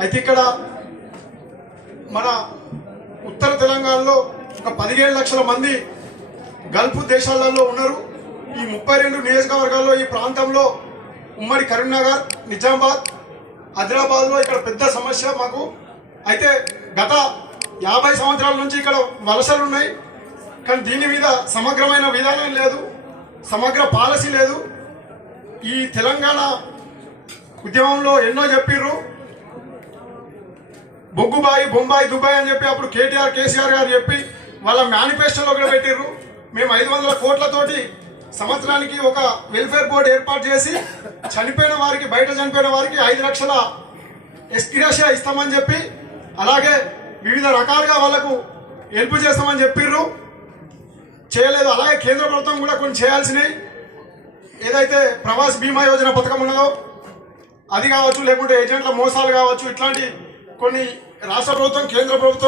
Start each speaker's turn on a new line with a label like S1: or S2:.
S1: అయితే ఇక్కడ మన ఉత్తర తెలంగాణలో ఒక పదిహేడు లక్షల మంది గల్ఫ్ దేశాలలో ఉన్నారు. ఈ ముప్పై రెండు నియోజకవర్గాల్లో ఈ ప్రాంతంలో ఉమ్మడి కరీంనగర్ నిజామాబాద్ ఆదిలాబాద్లో ఇక్కడ పెద్ద సమస్య మాకు. అయితే గత యాభై సంవత్సరాల నుంచి ఇక్కడ వలసలు ఉన్నాయి. కానీ దీని మీద సమగ్రమైన విధానం లేదు. సమగ్ర పాలసీ లేదు. ఈ తెలంగాణ ఉద్యమంలో ఎన్నో చెప్పిర్రు. బొగ్గుబాయి బొంబాయి దుబాయ్ అని చెప్పి అప్పుడు కేటీఆర్ కేసీఆర్ గారు చెప్పి వాళ్ళ మేనిఫెస్టోలో కూడా పెట్టిర్రు. మేము ఐదు వందల కోట్లతోటి సంవత్సరానికి ఒక వెల్ఫేర్ బోర్డు ఏర్పాటు చేసి చనిపోయిన వారికి బయట చనిపోయిన వారికి ఐదు లక్షల ఎస్క్రేషియా ఇస్తామని చెప్పి అలాగే వివిధ రకాలుగా వాళ్ళకు హెల్ప్ చేస్తామని చెప్పిర్రు. చేయలేదు. అలాగే కేంద్ర ప్రభుత్వం కూడా కొన్ని చేయాల్సినవి. ఏదైతే ప్రవాస్ బీమా యోజన పథకం ఉన్నదో అది కావచ్చు లేకుంటే ఏజెంట్ల మోసాలు కావచ్చు ఇట్లాంటి కొన్ని రాష్ట్ర ప్రభుత్వం కేంద్ర ప్రభుత్వం